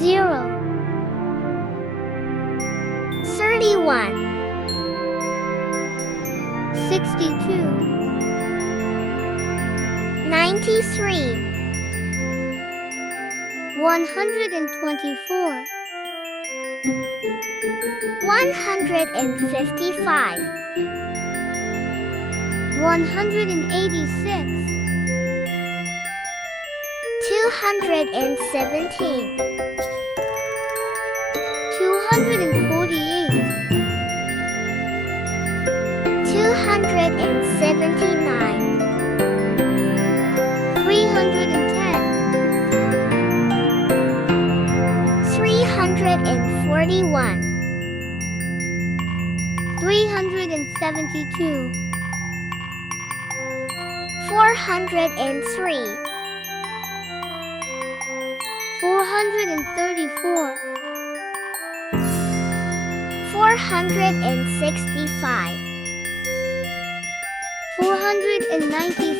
0, 31, 62, 93, 124, 155, 186, 217, 248, 279, 310, 341, 372, 403, 434, 465, 496,